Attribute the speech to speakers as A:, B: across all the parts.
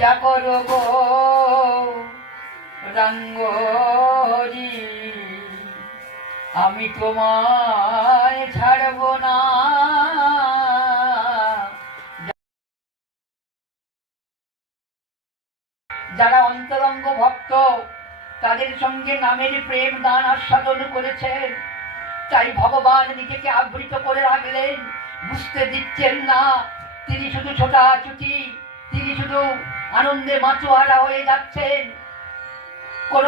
A: যা করো গো রঙ্গরি আমি তোমায় ছাড়ব না। যারা অন্তরঙ্গ ভক্ত, তাদের সঙ্গে নামের প্রেম দান আস্বাদন করেছেন তাই ভগবান নিজেকে আবৃত করে রাখলেন, বুঝতে দিচ্ছেন না, তিনি শুধু ছোটা ছোটাছুটি। তিনি শুধু আনন্দে মাচুয়ারা হয়ে যাচ্ছেন। কোন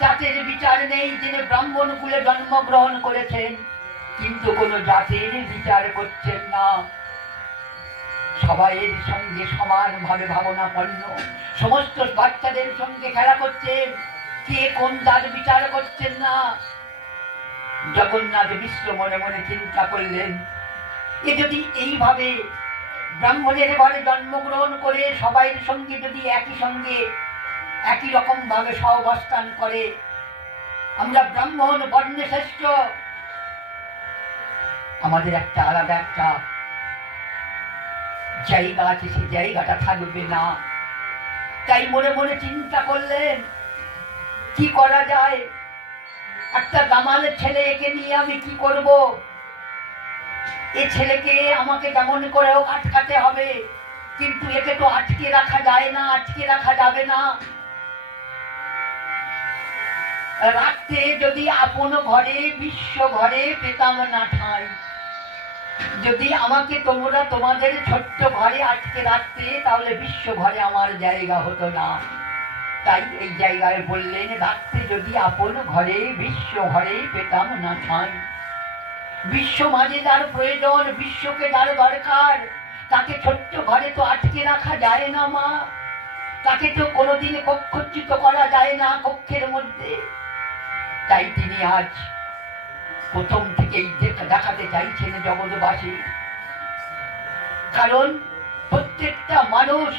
A: জাতের বিচার নেই, যিনি ব্রাহ্মণ কুলে জন্মগ্রহণ করেছেন, কিন্তু কোনো জাতির বিচার করছেন না। সবাইয়ের সঙ্গে সমানভাবে ভাবনাপন্ন, সমস্ত বাচ্চাদের সঙ্গে খেলা করছেন। কে কোন জাত বিচার করছেন না? জগন্নাথ মিশ্র মনে মনে চিন্তা করলেন, এ যদি এইভাবে ব্রাহ্মণের ঘরে জন্মগ্রহণ করে সবাইয়ের সঙ্গে যদি একই সঙ্গে একই রকম ভাবে সহবস্থান করে, আমরা ব্রাহ্মণ বর্ণে শ্রেষ্ঠ আমাদের একটা আলাদা একটা জায়গা আছে, সেই জায়গাটা থাকবে না। তাই মনে মনে চিন্তা করলেন, কি করা যায়? একটা দামালের ছেলে একে নিয়ে আমি কি করব? এ ছেলেকে আমাকে যেমন করে হোক আটকাতে হবে? কিন্তু একে তো আটকে রাখা যায় না, আটকে রাখা যাবে না। রাখতে যদি আপন ঘরে, বিশ্ব ঘরে পেতাম না ঠাঁই। যদি আমাকে তোমরা তোমাদের ছোট্ট ঘরে আটকে রাখতে, তাহলে বিশ্ব ঘরে আমার জায়গা হতো না। তাই এই জায়গায় বললেন রাখতে যদি আপন ঘরে, বিশ্ব ঘরে পেতাম না ঠাঁই। বিশ্ব মাঝে যার প্রয়োজন, বিশ্বকে যার দরকার, তাকে ছোট্ট ঘরে তো আটকে রাখা যায় না, মা। তাকে তো কোনোদিনে কক্ষচ্যুত করা যায় না কক্ষের মধ্যে। তাই তিনি আজ প্রথম থেকেই দেখ- দেখাতে চাইছেন জগৎবাসী। কারণ প্রত্যেকটা মানুষ,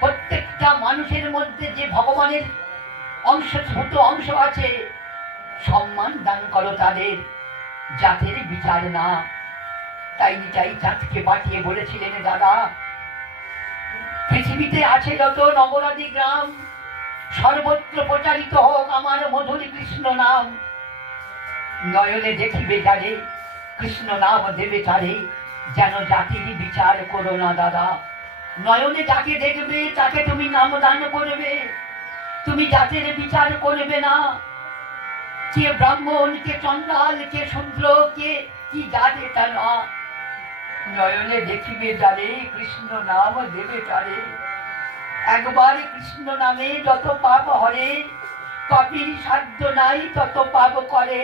A: প্রত্যেকটা মানুষের মধ্যে যে ভগবানের অংশ ছোট অংশ আছে, সম্মান দান করো তাদের। জাতের বিচার না। তাই নিতাই চাঁদকে পাঠিয়ে বলেছিলেন, দাদা, পৃথিবীতে আছে যত নগরাদি গ্রাম, সর্বত্র প্রচারিত হোক আমার মধুর কৃষ্ণ নাম। নয়নে দেখিবে যারে, কৃষ্ণ নাম দেবে তারে, যেন জাতির বিচার করো না, দাদা। নয়নে যাকে দেখবে, তাকে তুমি নাম দান করবে। তুমি জাতির বিচার করবে না। কে ব্রাহ্মণ, কে চন্ডাল কে শূদ্র কে কি জাত এটা না। নয়নে দেখিবে যারে কৃষ্ণ নাম দেবে তারে। একবার কৃষ্ণ নামে যত পাপ হরে, পাপির সাধ্য নাই তত পাপ করে।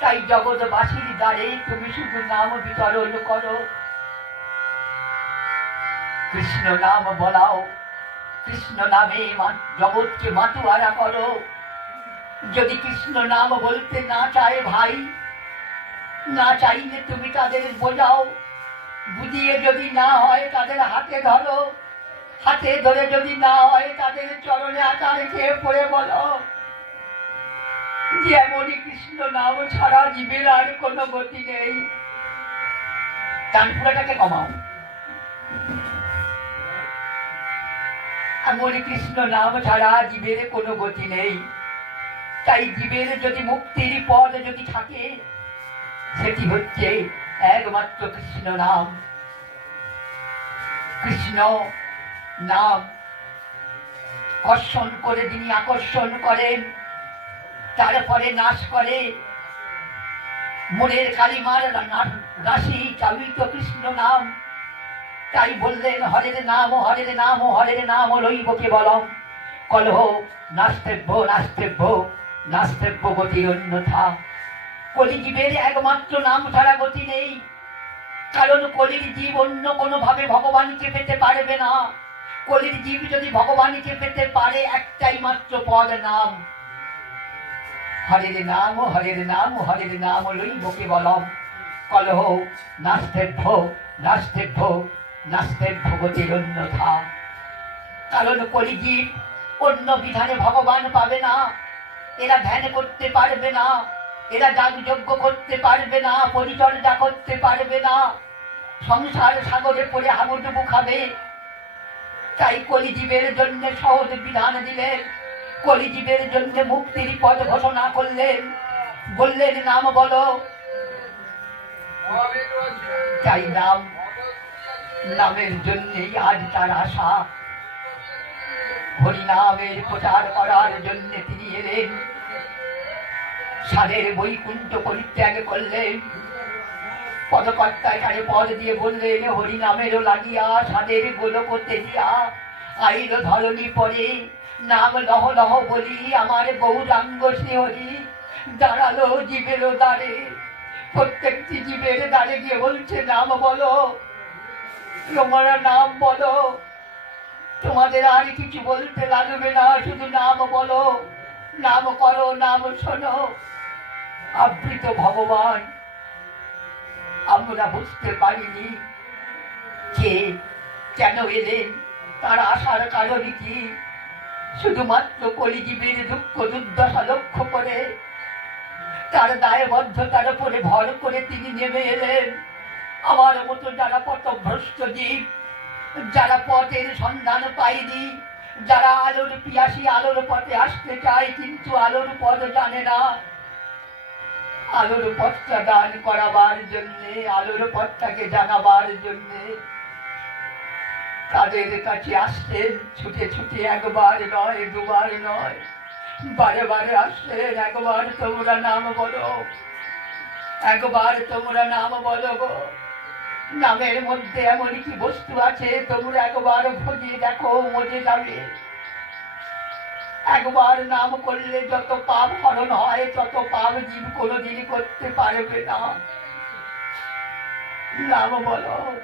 A: তাই জগৎবাসীর দ্বারে তুমি শুধু নাম বিতরণ করো। কৃষ্ণ নাম বলাও, কৃষ্ণ নামে জগৎকে মাতুয়ারা করো। যদি কৃষ্ণ নাম বলতে না চায় ভাই, না চাইলে তুমি তাদের বোঝাও। বুঝিয়ে যদি না হয় তাদের হাতে ধরো। হাতে ধরে যদি না হয় তাদের চরণে আকার খেয়ে পড়ে বলো। যে এমনই কৃষ্ণ নাম ছাড়া জীবের আর কোনো গতি নেই। কানপুরাটাকে কমাও। এমনই কৃষ্ণ নাম ছাড়া জীবের কোনো গতি নেই। তাই জীবের যদি মুক্তির পদ যদি থাকে, সেটি হচ্ছে একমাত্র কৃষ্ণ নাম। কৃষ্ণ নাম কর্ষণ করে যিনি আকর্ষণ করেন তারপরে নাশ করে। মনের কালিমার রাশি চালিত কৃষ্ণ নাম। তাই বললেন, হরের নাম হরের নাম হরের নাম লইব কেবলম। কলহ, নাস্তেভ্য নাস্তেভ্য। নাস্তেভ্য গতির অন্যথা। কলিজীবের একমাত্র নাম ছাড়া গতি নেই। কারণ কলির জীব অন্য কোনোভাবে ভগবানকে পেতে পারবে না। কলির জীব যদি ভগবানকে পেতে পারে, একটাই মাত্র পদ নাম। হরের নাম হরের নাম হরের নাম লইব কেবলম। কলহ, নাস্তেভ্য নাস্তেভ্য নাস্তেভ্য গতির অন্যথা। কারণ কলিজীব অন্য বিধানে ভগবান পাবে না। এরা ধ্যান করতে পারবে না, এরা যাগযজ্ঞ করতে পারবে না, পরিচর্যা করতে পারবে না। সংসার সাগরে পড়ে হাবুডুবু খাবে। তাই কলিজীবের জন্য সহজ বিধান দিলেন। কলিজীবের জন্য মুক্তির পদ ঘোষণা করলেন। বললেন, নাম বলো। তাই নাম। নামের জন্যই আজ তার আশা। হরিনামের প্রচার করার জন্য তিনি এলেন। সাদের বৈকুণ্ঠ পরিত্যাগ করলেন। পদকর্তায় তারে পদ দিয়ে বললেন, হরিনামেরও লাগিয়া সাদের গোলকতে দিয়া আইল ধরণী পরে। নাম লহ লহ বলি, আমার গৌরাঙ্গ শ্রীহরি দাঁড়াল জীবেরও দ্বারে। প্রত্যেকটি জীবের দ্বারে গিয়ে বলছে, নাম বলো, তোমরা নাম বলো তোমাদের আর কিছু বলতে লাগবে না, শুধু নাম বলো, নাম করো, নাম শোনো। আবৃত ভগবান, আমরা বুঝতে পারিনি যে কেন এলেন, তার আসার কারণ কি। শুধুমাত্র কলিজীবের দুঃখ দুর্দশা লক্ষ্য করে, তার দায়বদ্ধতার উপরে ভর করে তিনি নেমে এলেন। আমার মতো যারা পথভ্রষ্ট জীব যারা পথের সন্ধান পায়নি যারা আলোর পিয়াসী আলোর পথে আসতে চায়, কিন্তু আলোর পথ জানে না। আলোর পথটা দান করাবার জন্যে, আলোর পথটাকে জানাবার জন্যে তাদের কাছে আসতেন, ছুটে ছুটে একবার নয়, দুবার নয়, বারে বারে আসতেন, একবার তোমরা নাম বলো, একবার তোমরা নাম বলো গো। নামের মধ্যে এমন কি বস্তু আছে? তোমরা একবার খোঁজে দেখো মজে যাবে একবার নাম করলে যত পাপ হরণ হয়, তত পাপ জীব কোনোদিন করতে পারবে না। নাম বলো,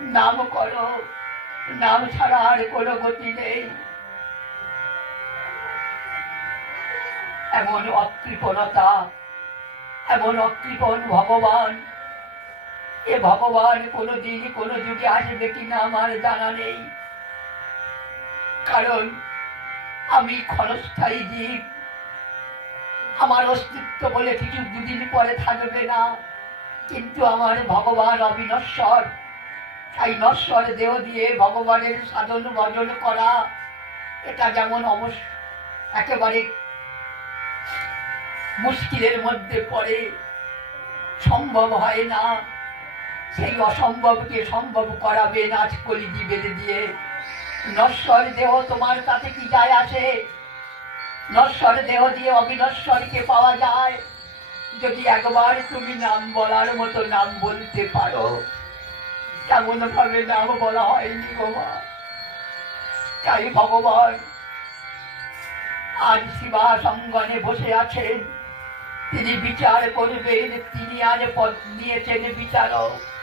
A: নাম করো। নাম ছাড়া আর কোনো গতি নেই। এমন অকৃপণতা, এমন অকৃপণ ভগবান এ ভগবান কোনোদিন কোনো যুগে আসবে কিনা আমার জানা নেই। কারণ আমি ক্ষণস্থায়ী জীব। আমার অস্তিত্ব বলে কিছু দুদিন পরে থাকবে না। কিন্তু আমার ভগবান অবিনশ্বর। তাই নশ্বর দেহ দিয়ে ভগবানের সাধন ভজন করা, এটা যেমন অবশ্য একেবারে মুশকিলের মধ্যে পড়ে, সম্ভব হয় না। সেই অসম্ভবকে সম্ভব করাবেন আজ কলিজি বেঁধে দিয়ে। নশ্বর দেহ তোমার তাতে কি যায় আসে? নশ্বর দেহ দিয়ে অবিনশ্বরকে পাওয়া যায়। যদি একবার তুমি নাম বলার মতো নাম বলতে পারো তেমন ভাবে নাম বলা হয়নি গোমা তাই ভগবান, আজ শিবা সঙ্গনে বসে আছেন। তিনি বিচার করবেন, তিনি আজ পদ নিয়েছেন বিচারক।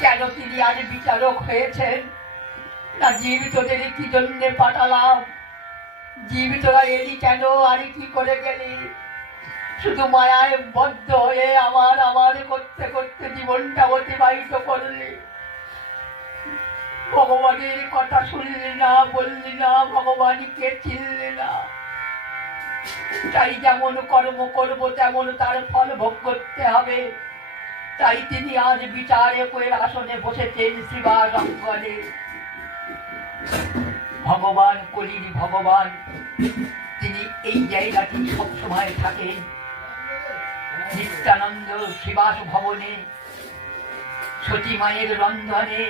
A: কেন তিনি আজ বিচারক হয়েছেন? না জীবিতদের কি জন্য পাঠালাম? জীবিতরা এলি কেন? আর কি করে গেলি? শুধু মায়ায় বদ্ধ হয়ে আমার আমার করতে করতে জীবনটা অতিবাহিত করলি। ভগবানের কথা শুনলি না, বললি না, ভগবানকে চিনলি না। তাই যেমন কর্ম করব, তেমন তার ফল ভোগ করতে হবে। তাই তিনি আজ বিচারে কয়ের আসনে বসেছেন শিবা রঙ্গনে ভগবান কলির ভগবান, তিনি এই জায়গাটি সবসময় থাকেন। নিত্যানন্দ শিবাস ভবনে, সতী মায়ের রন্ধনে।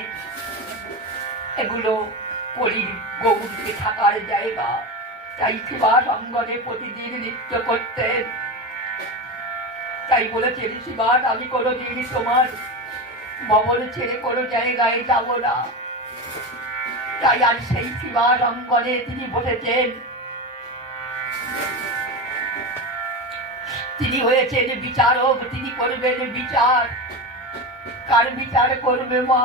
A: এগুলো কলির গৌরকে থাকার জায়গা। তাই শিবাস অঙ্গনে প্রতিদিন নৃত্য করতেন। তাই বলেছেন শিবাস আমি কোনোদিন তোমার ভবন ছেড়ে কোনো জায়গায় যাব না। তাই আর সেই শিবাস অঙ্গনে তিনি বসেছেন তিনি হয়েছেন বিচারক, তিনি করবেন বিচার। কার বিচার করবে মা?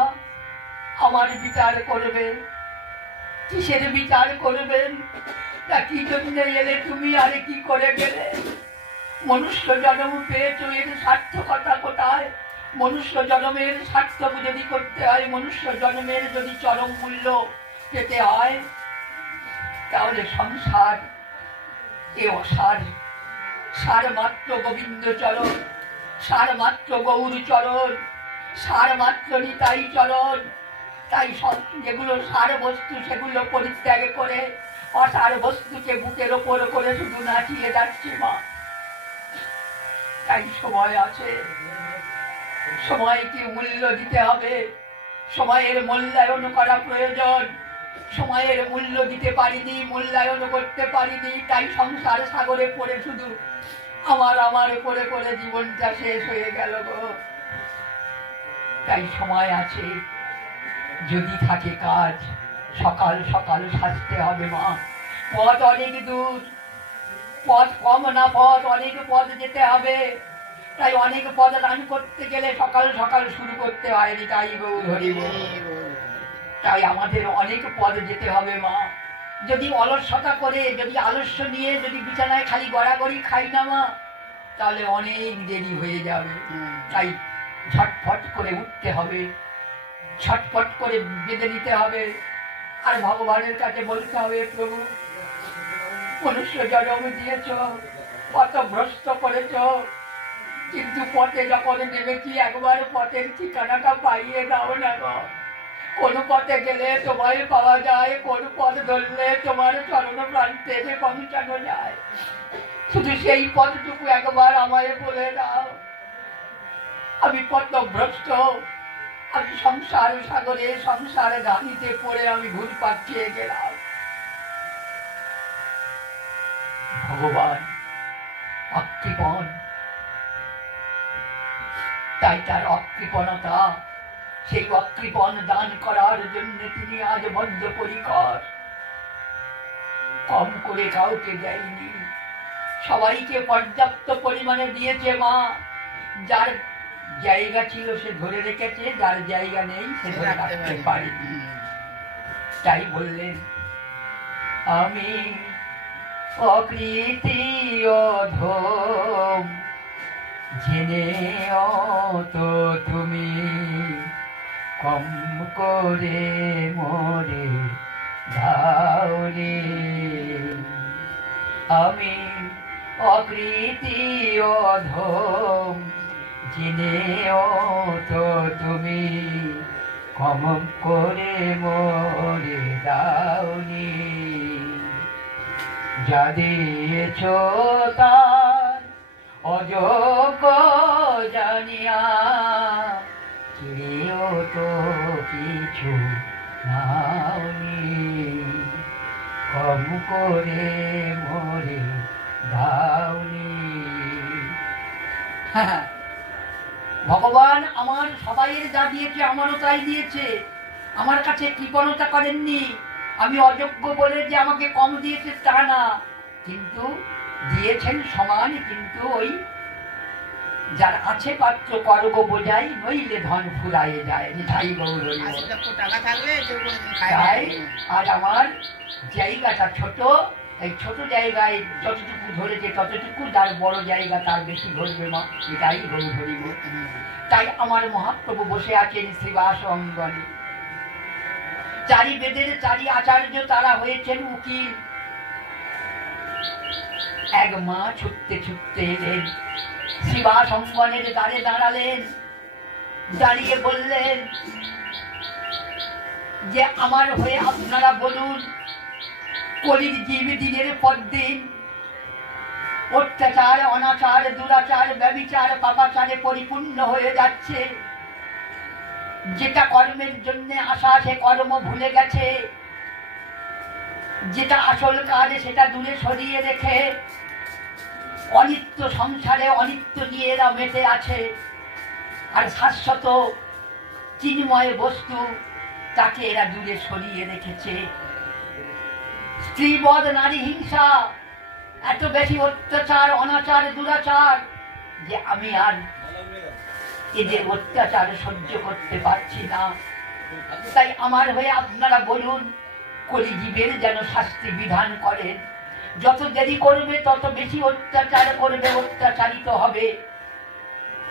A: আমার বিচার করবে। কিসের বিচার করবেন? তা কি জন্য এলে তুমি আর কি করে গেলে? মনুষ্য জন্ম পেয়েছ এর সার্থকতা কোথায়? মনুষ্য জন্মের সার্থক যদি করতে হয়, মনুষ্য জন্মের যদি চরম মূল্য পেতে হয়, তাহলে সংসার এ অসার। সার মাত্র গোবিন্দ চরণ সার মাত্র গৌর চরণ সার মাত্র নিতাই চরণ। তাই যেগুলো সার বস্তু, সেগুলো পরিত্যাগ করে, অসার বস্তুকে বুকের ওপর করে শুধু নাচিয়ে যাচ্ছে মা। তাই সময় আছে। সময়কে মূল্য দিতে হবে। সময়ের মূল্যায়ন করা প্রয়োজন। সময়ের মূল্য দিতে পারিনি, মূল্যায়ন করতে পারিনি, তাই সংসার সাগরে পড়ে শুধু আমার আমার করে করে জীবনটা শেষ হয়ে গেল গো। তাই সময় আছে। যদি থাকে কাজ, সকাল সকাল সাজতে হবে মা। পথ অনেক দূর। পথ কম না পথ অনেক পথ যেতে হবে। তাই অনেক পথ রান করতে গেলে সকাল সকাল শুরু করতে হয়নি তাই গৌ। ধরিব তাই আমাদের অনেক পথ যেতে হবে মা। যদি অলসতা করে যদি আলস্য নিয়ে যদি বিছানায় খালি গড়াগড়ি খাই না মা তাহলে অনেক দেরি হয়ে যাবে। তাই ঝটফট করে উঠতে হবে। ছটফট করে বেঁধে নিতে হবে। আর ভগবানের কাছে বলতে হবে প্রভু মনুষ্য জন্ম দিয়েছ কত ভ্রষ্ট করেছ। কিন্তু পথে যখন নেমেছি, একবার পথের ঠিকানাটা পাইয়ে দাও না কোন পথে গেলে তোমায় পাওয়া যায়, কোন পথ ধরলে তোমার চরণ প্রান্তে এসে পৌঁছানো যায়। শুধু সেই পথটুকু একবার আমায় বলে দাও। আমি পথভ্রষ্ট, আমি সংসার সাগরে, সংসার গানিতে পড়ে আমি ঘুর পাঠিয়ে গেলাম। ভগবান অকৃপণ তাই তার অকৃপণতা সেই অকৃপণ দান করার জন্য তিনি আজ বদ্ধ পরিকর কম করে কাউকে দেয়নি। সবাইকে পর্যাপ্ত পরিমাণে দিয়েছে মা। যার জায়গা ছিল সে ধরে রেখেছে যার জায়গা নেই সে ধরে রাখতে পারেনি। তাই বললেন আমি অকৃতি অধম জেনে তো তুমি কম করে মরে ধাওরে আমি অকৃতি অধম জেনেও তো তুমি কম করে মরে দাওনি যা দিয়েছ তার অযোগ্য জানিয়া, কেউ তো কিছু নাওনি। কম করে মরে দাওনি। ভগবান আমার সবাইয়ের যা দিয়েছে, আমারও তাই দিয়েছে। আমার কাছে কৃপণতা করেননি। আমি অযোগ্য বলে যে আমাকে কম দিয়েছে তা না। কিন্তু দিয়েছেন সমান কিন্তু ওই যার আছে পাত্র করব বোঝাই নইলে ধন ফুরায়ে যায়। নিঠাই গৌর। তাই
B: না।
A: আজ আমার জায়গাটা ছোট এই ছোট জায়গায় যতটুকু ধরেছে ততটুকু তার বড় জায়গা তার বেশি ধরবে মা। এটাই গরু। তাই আমার মহাপ্রভু বসে আছেন শ্রীবাস অঙ্গনে চারি বেদের চারি আচার্য তারা হয়েছেন উকিল। এক মা ছুটতে ছুটতে এলেন শ্রীবাস অঙ্গনের দ্বারে দাঁড়ালেন, দাঁড়িয়ে বললেন, যে আমার হয়ে আপনারা বলুন, কলির জীব দিনের পর দিন অত্যাচার, অনাচার, দুরাচার, ব্যবিচার, পাপাচারে পরিপূর্ণ হয়ে যাচ্ছে। যেটা কর্মের জন্য আসা, সে কর্ম ভুলে গেছে। যেটা আসল কাজ, সেটা দূরে সরিয়ে রেখে অনিত্য সংসারে অনিত্য নিয়ে এরা মেতে আছে। আর শাশ্বত চিন্ময় বস্তু তাকে এরা দূরে সরিয়ে রেখেছে। স্ত্রীবধ, নারী হিংসা, এত বেশি অত্যাচার, অনাচার, দুরাচার, যে আমি আর এদের অত্যাচার সহ্য করতে পারছি না। তাই আমার হয়ে আপনারা বলুন কলিজীবের যেন শাস্তি বিধান করেন যত দেরি করবে, তত বেশি অত্যাচার করবে, অত্যাচারিত হবে।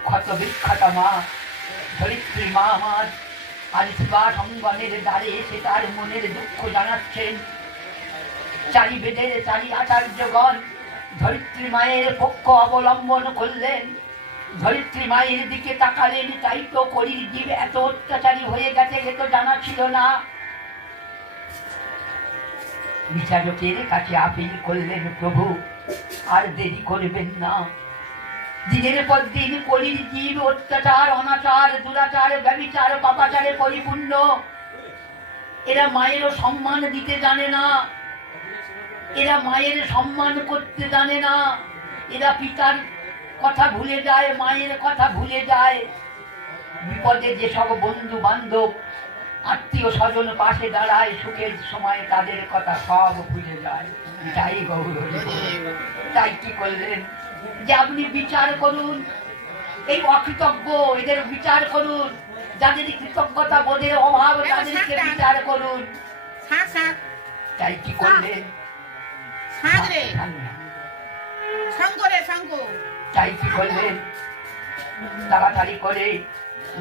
A: ক্ষত বিখ্যাত মা, ধরিত্রী মা আমার আজ শিবা সঙ্গনের দ্বারে এসে তার মনের দুঃখ জানাচ্ছেন। চারি বেদের চারি আচার্যগণ ধরিত্রী মায়ের পক্ষ অবলম্বন করলেন। ধরিত্রী মায়ের দিকে তাকালেন, তাই তো কলির জীব এত অত্যাচারী হয়ে গেছে এ তো জানা ছিল না। বিচারকের কাছে আপিল করলেন প্রভু, আর দেরি করবেন না। দিনের পর দিন কলির জীব অত্যাচার, অনাচার, দুরাচার, ব্যবিচার, পাপাচারে পরিপূর্ণ। এরা মায়েরও সম্মান দিতে জানে না। এরা মায়ের সম্মান করতে জানে না। এরা পিতার কথা ভুলে যায় মায়ের কথা ভুলে যায়। বিপদে যেসব বন্ধু বান্ধব আত্মীয় স্বজন পাশে দাঁড়ায় সুখের সময় তাদের কথা সব ভুলে যায়। তাই গৌর তাই কি করলেন? যে আপনি বিচার করুন এই অকৃতজ্ঞ এদের বিচার করুন যাদের কৃতজ্ঞতা বোধের অভাব তাদেরকে বিচার করুন। তাই কি করলেন?
B: শাক রে। রে শঙ্খ
A: তাই কি করলেন তাড়াতাড়ি করে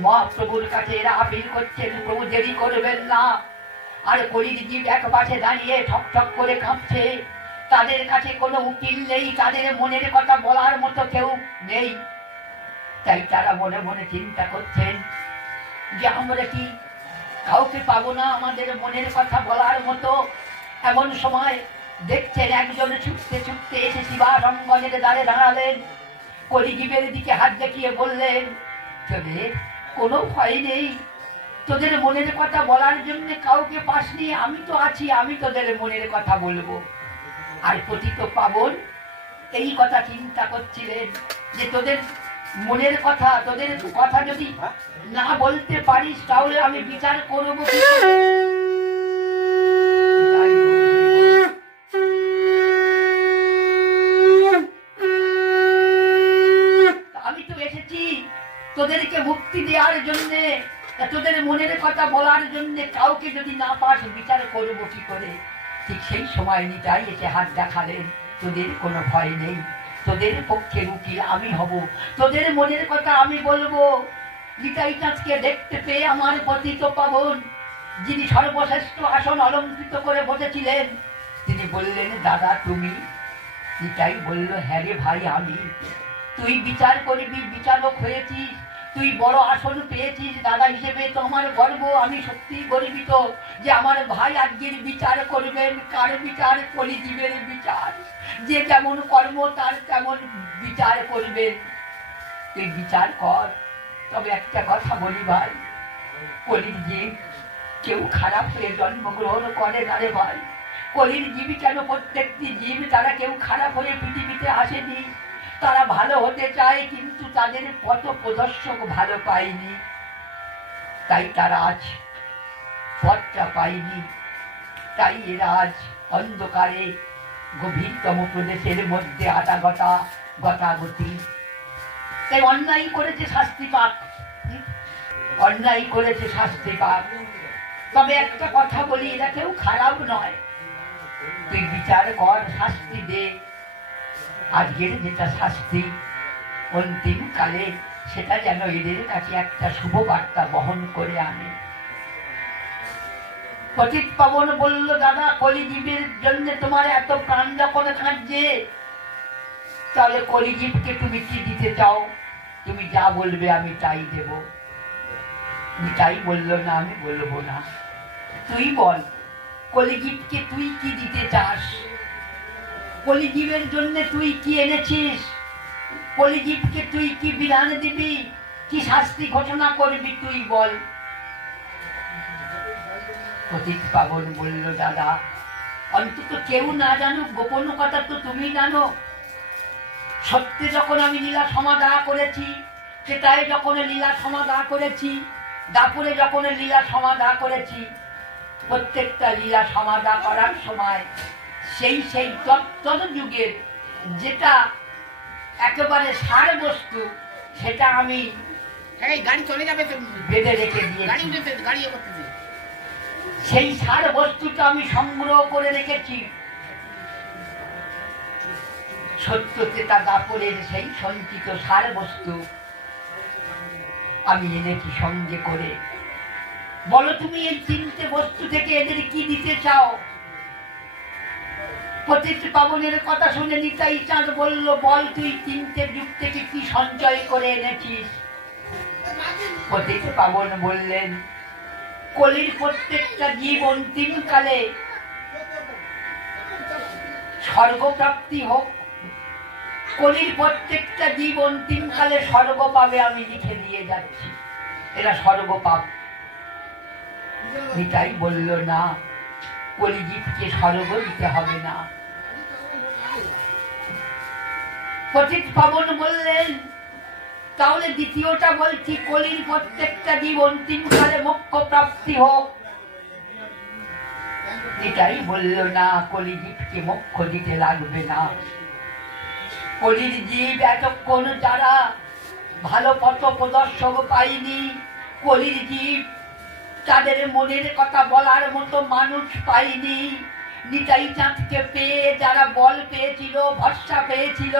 A: মহাপ্রভুর কাছে এরা আপিল করছেন, প্রভু দেরি করবেন না। আর কলির এক পাশে দাঁড়িয়ে ঠক ঠক করে কাঁপছে তাদের কাছে কোনো উকিল নেই, তাদের মনের কথা বলার মতো কেউ নেই। তাই তারা মনে মনে চিন্তা করছেন যে আমরা কি কাউকে পাবো না আমাদের মনের কথা বলার মতো? এমন সময় দেখছেন একজন ছুটতে ছুটতে এসে শিবাসঙ্গনের দ্বারে দাঁড়ালেন। কলিজীবের দিকে হাত দেখিয়ে বললেন তোদের কোনো ভয় নেই। তোদের মনের কথা বলার জন্য কাউকে পাসনি আমি তো আছি আমি তোদের মনের কথা বলব। আর পতিত পাবন এই কথা চিন্তা করছিলেন যে তোদের মনের কথা তোদের কথা যদি না বলতে পারিস তাহলে আমি বিচার করব কি করে? আমি তো এসেছি তোদেরকে মুক্তি দেওয়ার জন্যে তোদের মনের কথা বলার জন্য কাউকে যদি না পাস বিচার করব কি করে? ঠিক সেই সময় নিতাই এসে হাত দেখালেন, তোদের কোনো ভয় নেই। তোদের পক্ষে উকিল আমি হব। তোদের মনের কথা আমি বলব। নিতাই চাঁদকে দেখতে পেয়ে আমার পতিত পাবন, যিনি সর্বশ্রেষ্ঠ আসন অলঙ্কৃত করে বসেছিলেন, তিনি বললেন, দাদা, তুমি? নিতাই বলল হ্যাঁ রে ভাই, আমি। তুই বিচার করবি, বিচারক হয়েছিস। তুই বড় আসন পেয়েছিস, দাদা হিসেবে তো আমার গর্ব, আমি সত্যি গর্বিত যে আমার ভাই আজকের বিচার করবেন, কার বিচার কলিজীবের বিচার? যে যেমন কর্ম, তার তেমন বিচার করবেন? তুই বিচার কর, তবে একটা কথা বলি ভাই। কলির জীব কেউ খারাপ হয়ে জন্মগ্রহণ করে না রে ভাই। কলির জীবী কেন প্রত্যেকটি জীব, তারা কেউ খারাপ হয়ে পৃথিবীতে আসেনি? তারা ভালো হতে চায়, কিন্তু তাদের পথ প্রদর্শক ভালো পায়নি। তাই তারা আজ পথটা পায়নি। তাই এরা আজ অন্ধকারে, গভীরতম প্রদেশের মধ্যে আটা গটা গতাগতি। তাই অন্যায় করেছে শাস্তি পাক? অন্যায় করেছে শাস্তি পাক। তবে একটা কথা বলি, এরা কেউ খারাপ নয়। তুই বিচার কর, শাস্তি দে। আজকের যেটা শাস্তি অন্তিম কালে সেটা যেন এদের কাছে একটা শুভ বার্তা বহন করে আনে। পতিত পাবন বলল, দাদা, কলিজীবের জন্য তোমার এত প্রাণ যখন কাঁদছে, তাহলে কলিজীবকে তুমি কি দিতে চাও? তুমি যা বলবে আমি তাই দেব। তাই বলল, না, আমি বলব না। তুই বল, কলিজীবকে তুই কি দিতে চাস? কলিজীবের জন্য তুই কি এনেছিস? কলিজীবকে তুই কি বিধান দিবি? কি শাস্তি ঘোষণা করবি তুই বল। পতিত পাবন বলল, দাদা, অন্তত কেউ না জানুক, গোপন কথা তো তুমি জানো। সত্যি যখন আমি লীলা সমাধা করেছি, সেটাই যখন লীলা সমাধা করেছি, দাপুরে যখন লীলা সমাধা করেছি, প্রত্যেকটা লীলা সমাধা করার সময় সেই সেই তত্ত্ব যুগের যেটা একেবারে সার বস্তু সেটা আমি
B: গাড়ি চলে যাবে
A: বেঁধে রেখে
B: গাড়ি
A: দিয়েছি
B: উঠেছে গাড়ি করতেছে
A: সেই সার বস্তুটা আমি সংগ্রহ করে রেখেছি। সত্য চেতা দাপরের সেই সঞ্চিত সার বস্তু আমি এনেছি সঙ্গে করে। বলো তুমি এই তিনটে বস্তু থেকে এদের কি দিতে চাও? পতিত পাবনের কথা শুনে নিতাই চাঁদ বলল, বল তুই তিনটে যুগ থেকে কি সঞ্চয় করে এনেছিস? পতিত পাবন বললেন, কলির প্রত্যেকটা জীব অন্তিমকালে স্বর্গপ্রাপ্তি হোক। কলির প্রত্যেকটা জীব অন্তিমকালে স্বর্গ পাবে আমি লিখে দিয়ে যাচ্ছি। এরা স্বর্গ পাব নিতাই বলল, না কলিজীবকে স্বর্গ দিতে হবে না। পতিত পাবন বললেন, তাহলে দ্বিতীয়টা বলছি, কলির প্রত্যেকটা জীব অন্তিমকালে মোক্ষ প্রাপ্তি হোক। এটাই বলল না কলিজীবকে মোক্ষ দিতে লাগবে না। কলির জীব এতক্ষণ যারা ভালো পথ প্রদর্শক পায়নি, কলির জীব তাদের মনের কথা বলার মতো মানুষ পায়নি নিতাই চাঁদকে পেয়ে, যারা বল পেয়েছিল, ভরসা পেয়েছিল,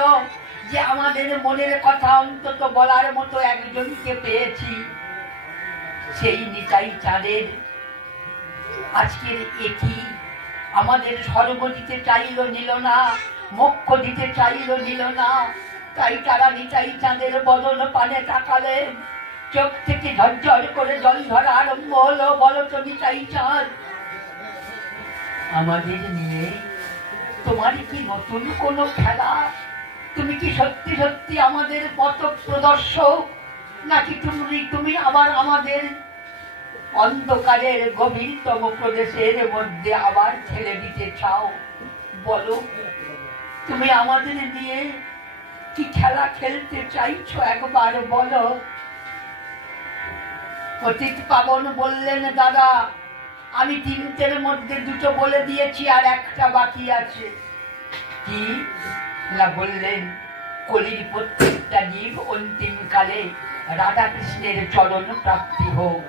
A: যে আমাদের মনের কথা অন্তত বলার মতো একজনকে পেয়েছি। সেই নিতাই চাঁদের আজকের একই। আমাদের স্বর্গ দিতে চাইল নিল না, মোক্ষ দিতে চাইল নিল না। তাই তারা নিতাই চাঁদের বদন পানে তাকালেন। চোখ থেকে ঝরঝর করে জল ধরা আরম্ভ হলো। বলো তুমি নিতাই চাঁদ আমাদের নিয়ে তোমার কি নতুন কোনো খেলা? তুমি কি সত্যি সত্যি আমাদের পথ প্রদর্শক? নাকি তুমি তুমি আবার আমাদের অন্ধকারের গভীরতম প্রদেশের মধ্যে আবার ছেড়ে দিতে চাও? বলো, তুমি আমাদের নিয়ে কি খেলা খেলতে চাইছো একবার বলো? অতীত পাবন বললেন, দাদা, আমি তিনটের মধ্যে দুটো বলে দিয়েছি আর একটা বাকি আছে। কি? না বললেন, কলির প্রত্যেকটা জীব রাধা কৃষ্ণের চরণ প্রাপ্তি হোক।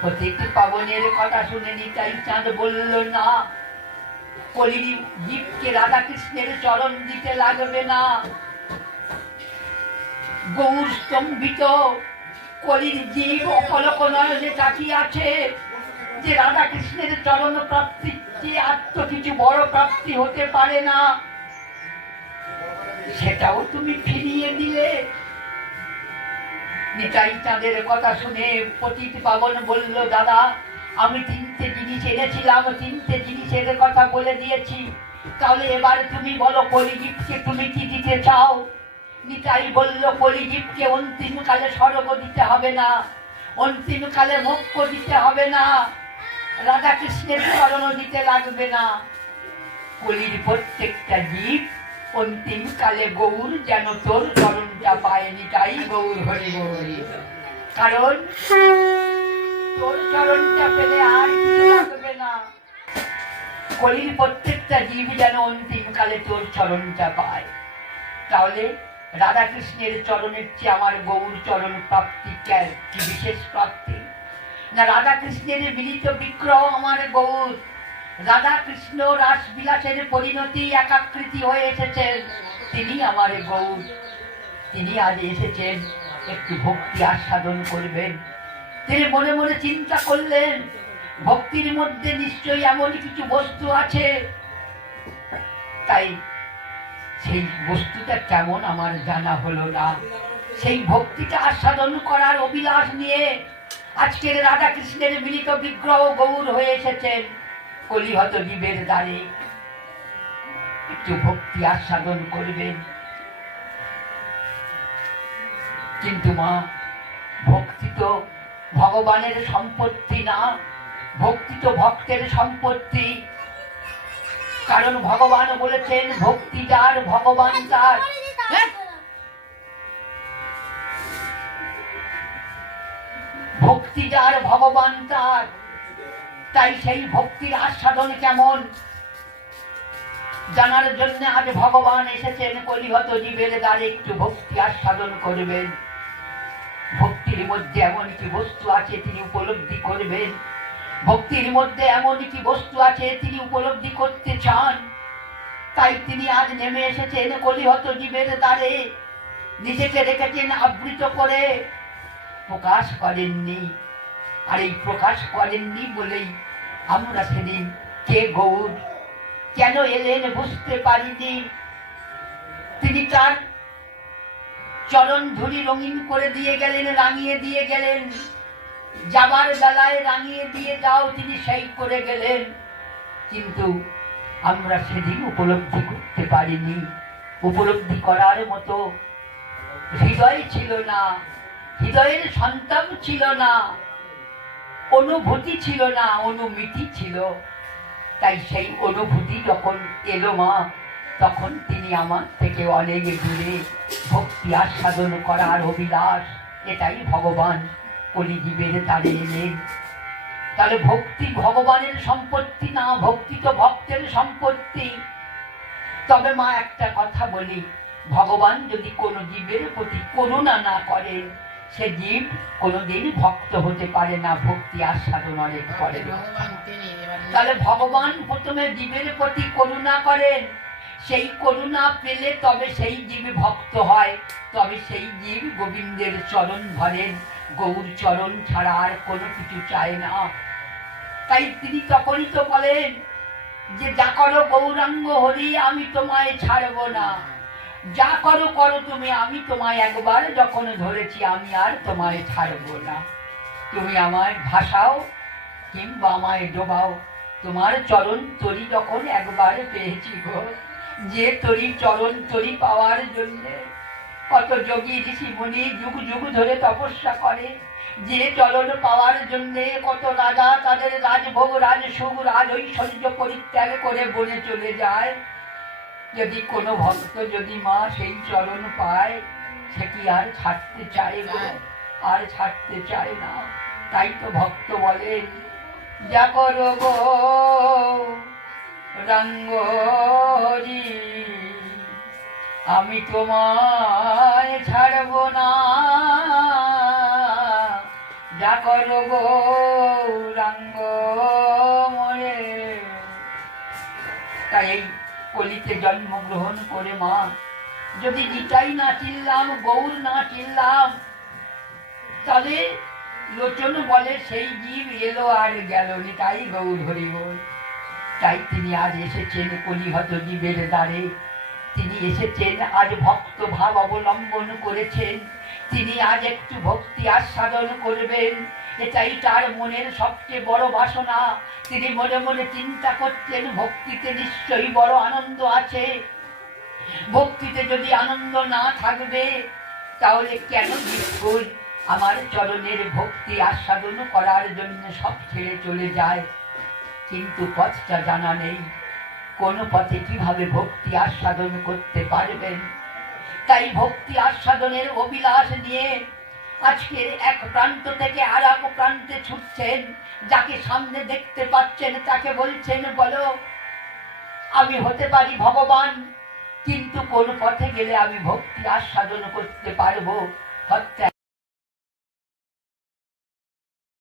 A: প্রত্যেকটি পাবনের কথা শুনে নিতাই চাঁদ বলল, না, কলির জীবকে রাধা কৃষ্ণের চরণ দিতে লাগবে না। গৌর স্তম্ভিত কলির জীব নয়নে তাকিয়ে আছে। যে রাধা কৃষ্ণের চরণ প্রাপ্তি, যে আত্ম কিছু বড় প্রাপ্তি হতে পারে না। সেটাও তুমি ফিরিয়ে দিলে। নিতাই চাঁদের কথা শুনে পতিত পাবন বলল, দাদা, আমি তিনটে জিনিস এনেছিলাম, তিনটে জিনিস জিনিসের কথা বলে দিয়েছি। তাহলে এবার তুমি বলো কলিজীবকে তুমি কি দিতে চাও? নিতাই বলল কলিজীবকে অন্তিমকালে স্বর্গ দিতে হবে না। অন্তিমকালে মোক্ষ দিতে হবে না। রাধা কৃষ্ণের চরণ দিতে লাগবে না। কলির প্রত্যেকটা জীব অন্তিমকালে গৌর যেন তোর চরণটা পায়নি তাই গৌর হরি গৌরী। কারণ তোর চরণটা পেলে আর লাগবে না। কলির প্রত্যেকটা জীব যেন অন্তিমকালে তোর চরণটা পায়। তাহলে রাধা কৃষ্ণের চরণের চেয়ে আমার গৌর চরণ প্রাপ্তি কে- বিশেষ প্রাপ্তি? না রাধা কৃষ্ণের মিলিত বিগ্রহ আমার গৌর। রাধা কৃষ্ণ রাস বিলাসের পরিণতি একাকৃতি হয়ে এসেছেন। তিনি আমার গৌর। তিনি আজ এসেছেন, একটু ভক্তি আস্বাদন করবেন। তিনি মনে মনে চিন্তা করলেন, ভক্তির মধ্যে নিশ্চয়ই এমন কিছু বস্তু আছে। তাই সেই বস্তুটা কেমন আমার জানা হলো না। সেই ভক্তিটা আস্বাদন করার অভিলাষ নিয়ে আজকের রাধা কৃষ্ণের মিলিত বিগ্রহ গৌর হয়ে এসেছেন কলিহত জীবের দ্বারে। একটু ভক্তি আস্বাদন করবেন। কিন্তু মা, ভক্তি তো ভগবানের সম্পত্তি না। ভক্তি তো ভক্তের সম্পত্তি। কারণ ভগবান বলেছেন ভক্তি যার ভগবান তার।
B: হ্যাঁ?
A: ভক্তি যার ভগবান তার। তাই সেই ভক্তির আস্বাদন কেমন? জানার জন্য আজ ভগবান এসেছেন কলিহত জীবের দ্বারে একটু ভক্তি আস্বাদন করবেন। ভক্তির মধ্যে এমন কি বস্তু আছে তিনি উপলব্ধি করবেন। ভক্তির মধ্যে এমন কি বস্তু আছে তিনি উপলব্ধি করতে চান। তাই তিনি আজ নেমে এসেছেন কলিহত জীবের দ্বারে। নিজেকে রেখেছেন আবৃত করে। প্রকাশ করেননি। আর এই প্রকাশ করেননি বলেই আমরা সেদিন কে গৌর? কেন এলেন বুঝতে পারিনি। তিনি তার চরণ ধুলি রঙিন করে দিয়ে গেলেন, রাঙিয়ে দিয়ে গেলেন। যাবার বেলায় রাঙিয়ে দিয়ে যাও, তিনি সেই করে গেলেন। কিন্তু আমরা সেদিন উপলব্ধি করতে পারিনি। উপলব্ধি করার মতো হৃদয় ছিল না, হৃদয়ের সন্তান ছিল না, অনুভূতি ছিল না, অনুমিতি ছিল। তাই সেই অনুভূতি যখন এলো মা, তখন তিনি আমার থেকে অনেক দূরে ভক্তি আস্বাদন করার অভিলাষ, এটাই ভগবান। কলিজীবের তারে এলেন তাহলে ভক্তি ভগবানের সম্পত্তি না ভক্তি তো ভক্তের সম্পত্তি। তবে মা একটা কথা বলি, ভগবান যদি কোনো জীবের প্রতি করুণা না করেন সে জীব কোনোদিন ভক্ত হতে পারে না, ভক্তি আস্বাদন অনেক করে। তাহলে ভগবান প্রথমে জীবের প্রতি করুণা করেন। সেই করুণা পেলে তবে সেই জীব ভক্ত হয়, তবে সেই জীব গোবিন্দের চরণ ধরেন। গৌর চরণ ছাড়া আর কোনো কিছু চায় না। তাই তিনি তখনই তো বলেন যে, যা করো গৌরাঙ্গ হরি, আমি তোমায় ছাড়বো না। যা করো করো তুমি, আমি তোমায় একবার যখন ধরেছি, আমি আর তোমায় ছাড়বো না। তুমি আমায় ভাসাও কিংবা আমায় ডোবাও। তোমার চরণ তরি যখন একবার পেয়েছি গো, যে তরি চরণ তরি পাওয়ার জন্য কত যোগী ঋষি মুনি যুগ যুগ ধরে তপস্যা করে। যে চলন পাওয়ার জন্য কত রাজা তাদের রাজভোগ রাজসুখ রাজ ঐশ্বর্য পরিত্যাগ করে বনে চলে যায়। যদি কোনো ভক্ত যদি মা সেই চরণ পায় সে কি আর ছাড়তে চায় না আর ছাড়তে চায় না। তাই তো ভক্ত বলেন যা করো গো রঙ্গরি আমি তোমায় ছাড়ব না। যা করো গো রঙ্গ মরে তাই এই কলিতে জন্মগ্রহণ করে মা। যদি গীতাই না চিনলাম, গৌর না চিনলাম, তাহলে লোচন বলে সেই জীব এলো আর গেল নিতাই গৌর হরি তাই তিনি আজ এসেছেন কলিহত জীবের দ্বারে। তিনি এসেছেন, আজ ভক্ত ভাব অবলম্বন করেছেন। তিনি আজ একটু ভক্তি আস্বাদন করবেন। এটাই তার মনের সবচেয়ে বড় বাসনা। তিনি মনে মনে চিন্তা করছেন ভক্তিতে নিশ্চয়ই বড় আনন্দ আছে। ভক্তিতে যদি আনন্দ না থাকবে, তাহলে কেন বিপুল আমার চরণের ভক্তি আস্বাদন করার জন্য সব ছেড়ে চলে যায়? কিন্তু পথটা জানা নেই। কোন পথে কীভাবে ভক্তি আস্বাদন করতে পারবেন? তাই ভক্তি আস্বাদনের অভিলাষ নিয়ে আজকের এক প্রান্ত থেকে আর এক প্রান্তে ছুটছেন, যাকে সামনে দেখতে পাচ্ছেন, তাকে বলছেন, বলো, আমি হতে পারি ভগবান, কিন্তু কোন পথে গেলে আমি ভক্তি আস্বাদন করতে পারব? হত্যা